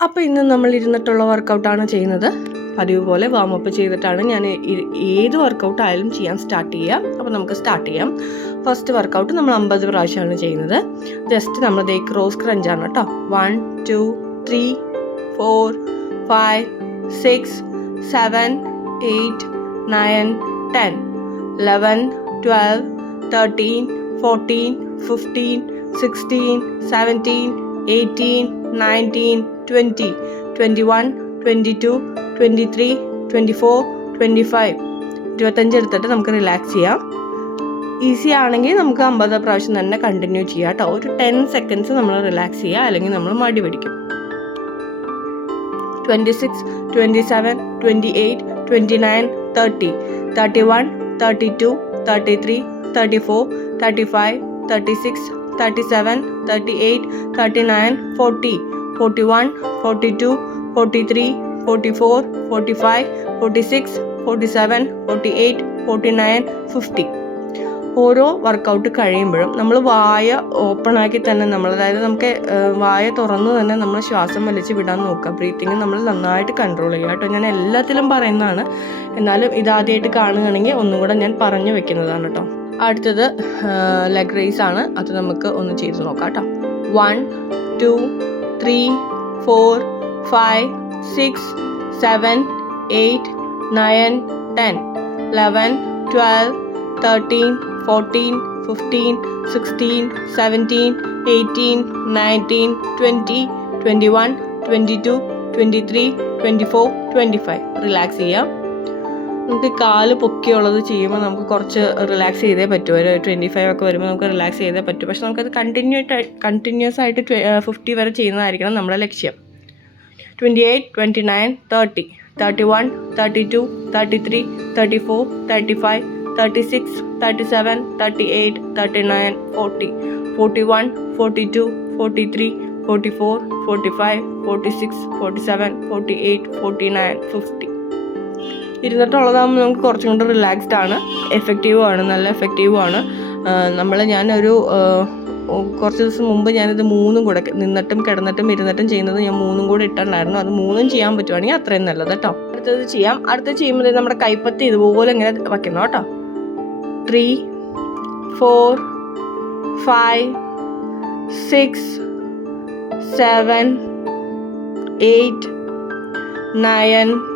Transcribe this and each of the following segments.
അപ്പോൾ ഇന്ന് നമ്മൾ ഇരുന്നിട്ടുള്ള വർക്കൗട്ടാണ് ചെയ്യുന്നത്. പതിവ് പോലെ വാമപ്പ് ചെയ്തിട്ടാണ് ഞാൻ ഏത് വർക്കൗട്ട് ആയാലും ചെയ്യാൻ സ്റ്റാർട്ട് ചെയ്യാം. അപ്പോൾ നമുക്ക് സ്റ്റാർട്ട് ചെയ്യാം. ഫസ്റ്റ് വർക്കൗട്ട് നമ്മൾ അമ്പത് പ്രാവശ്യമാണ് ചെയ്യുന്നത്. ജസ്റ്റ് നമ്മൾ ദേ ക്രോസ് ക്രഞ്ചാണ് കേട്ടോ. One two three four five six seven eight nine ten eleven twelve thirteen fourteen fifteen sixteen seventeen eighteen nineteen twenty twenty one twenty two twenty three twenty four twenty five ഇരുപത്തഞ്ച് എടുത്തിട്ട് നമുക്ക് relax ചെയ്യാം. Easy ആണെങ്കിൽ നമുക്ക് അമ്പത് പ്രാവശ്യം തന്നെ continue ചെയ്യാം കേട്ടോ ഒരു ടെൻ സെക്കൻഡ്സ് നമ്മൾ റിലാക്സ് ചെയ്യുക അല്ലെങ്കിൽ നമ്മൾ മടി പിടിക്കും. Twenty six twenty seven twenty eight twenty nine thirty thirty one thirty two thirty three thirty four thirty five thirty six thirty seven thirty eight thirty nine forty forty one forty two forty three forty four forty five forty six forty seven forty eight forty nine fifty ഓരോ workout കഴിയുമ്പോഴും നമ്മൾ വായ open ആക്കി തന്നെ നമ്മൾ അതായത് നമുക്ക് വായ തുറന്നു തന്നെ നമ്മൾ ശ്വാസം വലിച്ച് വിടാൻ നോക്കുക. ബ്രീത്തിങ് നമ്മൾ നന്നായിട്ട് കൺട്രോൾ ചെയ്യുക കേട്ടോ. ഞാൻ എല്ലാത്തിലും പറയുന്നതാണ്. എന്നാലും ഇതാദ്യമായിട്ട് കാണുകയാണെങ്കിൽ ഒന്നും കൂടെ ഞാൻ പറഞ്ഞു വെക്കുന്നതാണ് കേട്ടോ. അടുത്തത് ലെഗ് റേസ് ആണ്. അത് നമുക്ക് ഒന്ന് ചെയ്ത് നോക്കാം കേട്ടോ one two three four five six seven eight nine ten eleven twelve thirteen fourteen fifteen sixteen seventeen eighteen nineteen twenty twenty one twenty two twenty three twenty four twenty five relax ചെയ്യാം നമുക്ക് കാൽ പൊക്കിയുള്ളത് ചെയ്യുമ്പോൾ നമുക്ക് കുറച്ച് relax ചെയ്തേ പറ്റൂ. ഒരു twenty five ഒക്കെ വരുമ്പോൾ നമുക്ക് റിലാക്സ് ചെയ്തേ പറ്റൂ. പക്ഷെ നമുക്കത് കണ്ടിന്യൂ കണ്ടിന്യൂസ് ആയിട്ട് ഫിഫ്റ്റി വരെ ചെയ്യുന്നതായിരിക്കണം നമ്മുടെ ലക്ഷ്യം. Twenty eight twenty nine thirty thirty one thirty two thirty three thirty four thirty five thirty six thirty seven thirty eight thirty nine forty forty one forty two forty three forty four forty five forty six forty seven forty eight forty nine fifty ഇരുന്നിട്ടുള്ളതാകുമ്പോൾ നമുക്ക് കുറച്ചും കൂടി relaxed ആണ്. എഫക്റ്റീവും ആണ് നല്ല എഫക്റ്റീവും ആണ്. നമ്മൾ ഞാനൊരു കുറച്ച് ദിവസം മുമ്പ് ഞാനിത് മൂന്നും കൂടെ നിന്നിട്ടും കിടന്നിട്ടും ഇരുന്നിട്ടും ചെയ്യുന്നത് ഞാൻ മൂന്നും കൂടെ ഇട്ടിട്ടുണ്ടായിരുന്നു. അത് മൂന്നും ചെയ്യാൻ പറ്റുവാണെങ്കിൽ അത്രയും നല്ലത് കേട്ടോ. അടുത്തത് ചെയ്യാം. അടുത്തത് ചെയ്യുമ്പോൾ നമ്മുടെ കൈപ്പത്തി ഇതുപോലെ ഇങ്ങനെ വയ്ക്കണം കേട്ടോ. Three four five six seven eight nine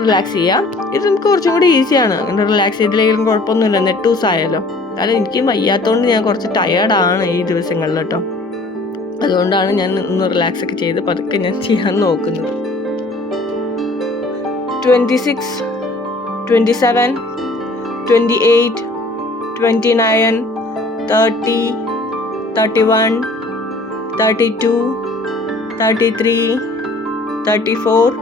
relax ചെയ്യാം. ഇത് നമുക്ക് കുറച്ചും കൂടി ഈസിയാണ് അങ്ങനെ റിലാക്സ് ചെയ്തില്ലെങ്കിലും കുഴപ്പമൊന്നുമില്ല. നെറ്റ് ദിവസം ആയാലോ. കാരണം എനിക്ക് വയ്യാത്തതുകൊണ്ട് ഞാൻ കുറച്ച് ടയേർഡാണ് ഈ ദിവസങ്ങളിൽ കേട്ടോ. അതുകൊണ്ടാണ് ഞാൻ ഒന്ന് റിലാക്സ് ഒക്കെ ചെയ്ത് പതുക്കെ ഞാൻ ചെയ്യാൻ നോക്കുന്നത്. Twenty six twenty seven twenty eight twenty nine thirty thirty one thirty two thirty three thirty four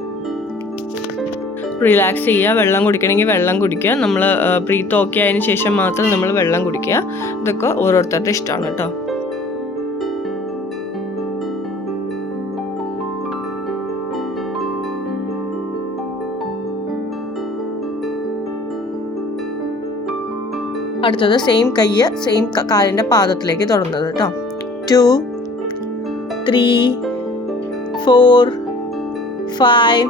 Relax ചെയ്യുക വെള്ളം കുടിക്കണമെങ്കിൽ വെള്ളം കുടിക്കുക. നമ്മൾ ബ്രീത്ത് ഓക്കെ ആയതിനു ശേഷം മാത്രം നമ്മൾ വെള്ളം കുടിക്കുക. ഇതൊക്കെ ഓരോരുത്തരുടെ ഇഷ്ടമാണ് കേട്ടോ. അടുത്തത് സെയിം കയ്യ് സെയിം കാലിന്റെ പാദത്തിലേക്ക് തുടങ്ങുന്നത് കേട്ടോ. Two three four five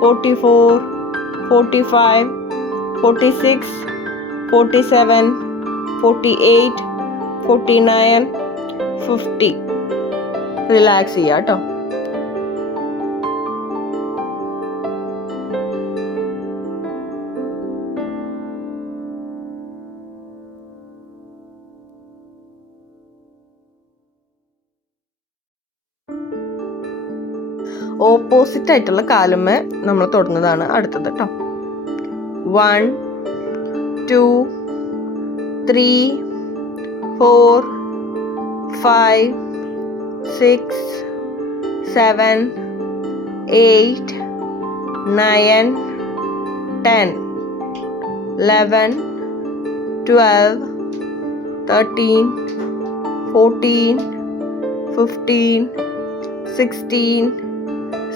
forty-four, forty-five, forty-six, forty-seven, forty-eight, forty-nine, fifty relax ചെയ്യുക കേട്ടോ opposite ആയിട്ടുള്ള കാലുമേ നമ്മൾ തൊടുന്നതാണ് അടുത്തത് കേട്ടോ one two three four five six seven eight nine ten eleven twelve thirteen fourteen fifteen sixteen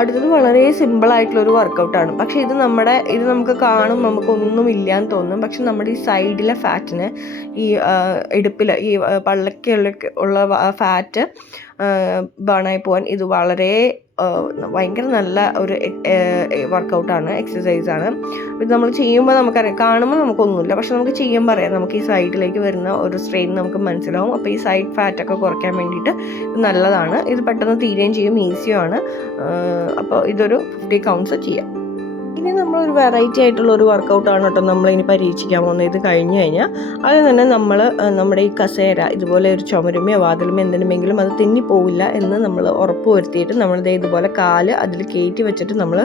അടുത്തത് വളരെ സിമ്പിൾ ആയിട്ടുള്ള ഒരു വർക്കൗട്ടാണ് പക്ഷേ ഇത് നമ്മുടെ ഇത് നമുക്ക് കാണും നമുക്കൊന്നും ഇല്ലയെന്ന് തോന്നും. പക്ഷെ നമ്മുടെ ഈ സൈഡിലെ ഫാറ്റിന് ഈ ഇടുപ്പിൽ ഈ പള്ളക്കുള്ള ഉള്ള ഫാറ്റ് ബേണായി പോകാൻ ഇത് വളരെ ഭയങ്കര നല്ല ഒരു വർക്കൗട്ടാണ് എക്സസൈസാണ് ഇത് നമ്മൾ ചെയ്യുമ്പോൾ നമുക്കറിയാം കാണുമ്പോൾ നമുക്കൊന്നുമില്ല. പക്ഷെ നമുക്ക് ചെയ്യുമ്പോൾ അറിയാം നമുക്ക് ഈ സൈഡിലേക്ക് വരുന്ന ഒരു സ്ട്രെയിൻ നമുക്ക് മനസ്സിലാവും. അപ്പോൾ ഈ സൈഡ് ഫാറ്റൊക്കെ കുറയ്ക്കാൻ വേണ്ടിയിട്ട് ഇത് നല്ലതാണ്. ഇത് പെട്ടെന്ന് തീരുകയും ചെയ്യും ഈസിയുമാണ് അപ്പോൾ ഇതൊരു ഫിഫ്റ്റി കൗണ്ട്സ് ചെയ്യാം. ഇനി നമ്മളൊരു വെറൈറ്റി ആയിട്ടുള്ള ഒരു വർക്കൗട്ടാണ് കേട്ടോ നമ്മളിനി പരീക്ഷിക്കാൻ പോകുന്നത്. ഇത് കഴിഞ്ഞു കഴിഞ്ഞാൽ അത് തന്നെ നമ്മൾ നമ്മുടെ ഈ കസേര ഇതുപോലെ ഒരു ചുമരുമയോ വാതിലുമോ എന്തിനുമെങ്കിലും അത് തെന്നി പോവില്ല എന്ന് നമ്മൾ ഉറപ്പ് വരുത്തിയിട്ട് നമ്മൾ ഇതുപോലെ കാൽ അതിൽ കയറ്റി വെച്ചിട്ട് നമ്മൾ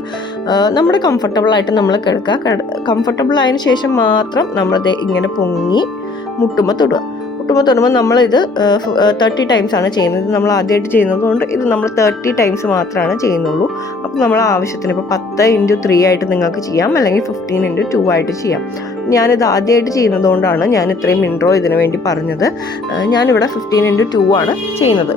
നമ്മുടെ കംഫർട്ടബിളായിട്ട് നമ്മൾ കിടക്കുക. കംഫർട്ടബിൾ ആയതിനു ശേഷം മാത്രം നമ്മൾ ഇങ്ങനെ പൊങ്ങി മുട്ടുമ്പോൾ തൊടുക. മുട്ടുമ്പോൾ നമ്മൾ ഇത് തേർട്ടി ടൈംസ് ആണ് ചെയ്യുന്നത്. നമ്മൾ ആദ്യമായിട്ട് ചെയ്യുന്നത് കൊണ്ട് ഇത് നമ്മൾ തേർട്ടി ടൈംസ് മാത്രമാണ് ചെയ്യുന്നുള്ളൂ. അപ്പോൾ നമ്മൾ ആവശ്യത്തിന് ഇപ്പോൾ പത്ത് ഇന്റു ത്രീ ആയിട്ട് നിങ്ങൾക്ക് ചെയ്യാം. അല്ലെങ്കിൽ ഫിഫ്റ്റീൻ ഇന്റു ടു ആയിട്ട് ചെയ്യാം. ഞാനിത് ആദ്യമായിട്ട് ചെയ്യുന്നത് കൊണ്ടാണ് ഞാൻ ഇത്രയും ഇൻട്രോ ഇതിനു വേണ്ടി പറഞ്ഞത്. ഞാനിവിടെ ഫിഫ്റ്റീൻ ഇന്റു ടു ആണ് ചെയ്യുന്നത്.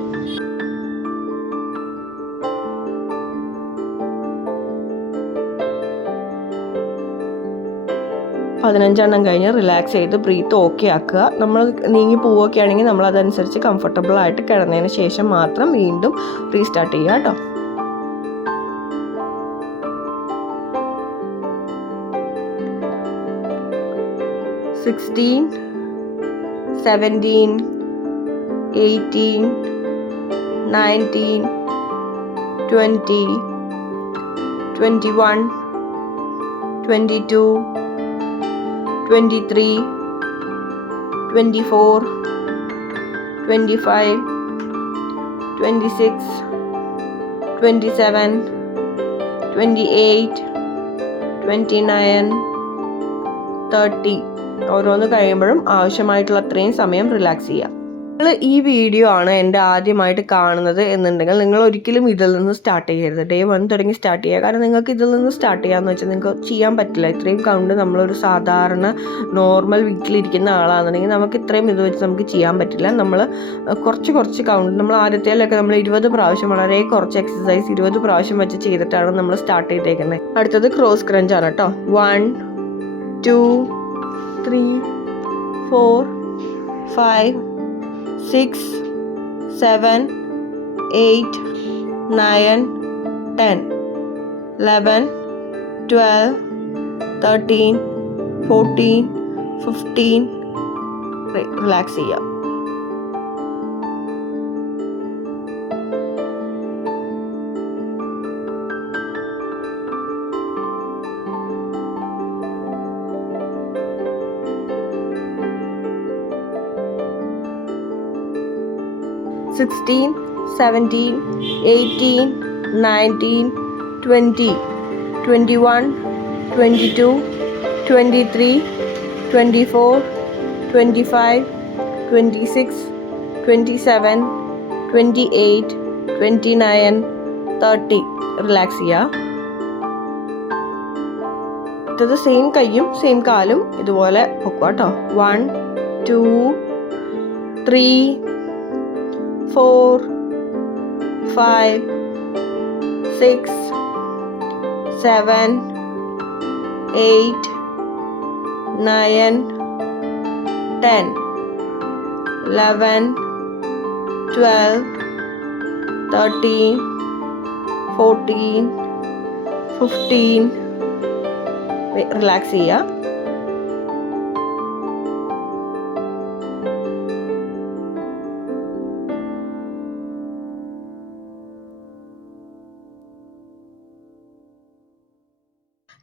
പതിനഞ്ചെണ്ണം കഴിഞ്ഞ് റിലാക്സ് ചെയ്ത് ബ്രീത്ത് ഓക്കെ ആക്കുക. നമ്മൾ നീങ്ങി പോവുകയൊക്കെ ആണെങ്കിൽ നമ്മൾ അതനുസരിച്ച് കംഫർട്ടബിൾ ആയിട്ട് കിടന്നതിന് ശേഷം മാത്രം വീണ്ടും റീസ്റ്റാർട്ട് ചെയ്യുക കേട്ടോ. Sixteen seventeen eighteen nineteen twenty twenty one twenty two 23 24 25 26 27 28 29 thirty ഓരോന്ന് കഴിയുമ്പോഴും ആവശ്യമായിട്ടുള്ള അത്രയും സമയം റിലാക്സ് ചെയ്യുക. നിങ്ങൾ ഈ വീഡിയോ ആണ് എന്റെ ആദ്യമായിട്ട് കാണുന്നത് എന്നുണ്ടെങ്കിൽ നിങ്ങൾ ഒരിക്കലും ഇതിൽ നിന്ന് സ്റ്റാർട്ട് ചെയ്യരുത്. ഡേ വൺ തുടങ്ങി സ്റ്റാർട്ട് ചെയ്യുക. കാരണം നിങ്ങൾക്ക് ഇതിൽ നിന്ന് സ്റ്റാർട്ട് ചെയ്യാമെന്ന് വെച്ചാൽ നിങ്ങൾക്ക് ചെയ്യാൻ പറ്റില്ല. ഇത്രയും കൗണ്ട് നമ്മളൊരു സാധാരണ നോർമൽ വീട്ടിലിരിക്കുന്ന ആളാണെന്നുണ്ടെങ്കിൽ നമുക്ക് ഇത്രയും ഇത് വെച്ച് നമുക്ക് ചെയ്യാൻ പറ്റില്ല. നമ്മൾ കുറച്ച് കുറച്ച് കൗണ്ട് നമ്മൾ ആദ്യത്തേലൊക്കെ നമ്മൾ ഇരുപത് പ്രാവശ്യം വളരെ കുറച്ച് എക്സസൈസ് ഇരുപത് പ്രാവശ്യം വെച്ച് ചെയ്തിട്ടാണ് നമ്മൾ സ്റ്റാർട്ട് ചെയ്തേക്കുന്നത്. അടുത്തത് ക്രോസ് ക്രഞ്ച് ആണ് കേട്ടോ. One two three four five six, seven, eight, nine, ten, eleven, twelve, thirteen, fourteen, fifteen. Relax here. Sixteen seventeen eighteen nineteen twenty twenty one twenty two twenty three twenty four twenty five twenty six twenty seven twenty eight twenty nine thirty relax ചെയ്യുക അടുത്തത് same കൈയും same കാലും ഇതുപോലെ പൊക്കുക കേട്ടോ one two three four, five, six, seven, eight, nine, ten, eleven, twelve, thirteen, fourteen, fifteen. Relax ചെയ്യുക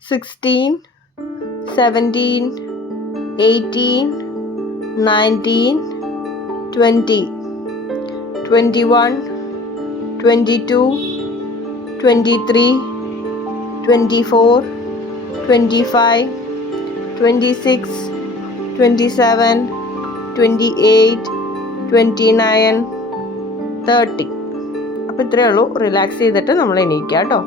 Sixteen seventeen eighteen nineteen twenty twenty one twenty two twenty three twenty four twenty five twenty six twenty seven twenty eight twenty nine thirty അപ്പോൾ ഇത്രയേ ഉള്ളൂ. Relax ചെയ്തിട്ട് നമ്മൾ എണീക്കുക കേട്ടോ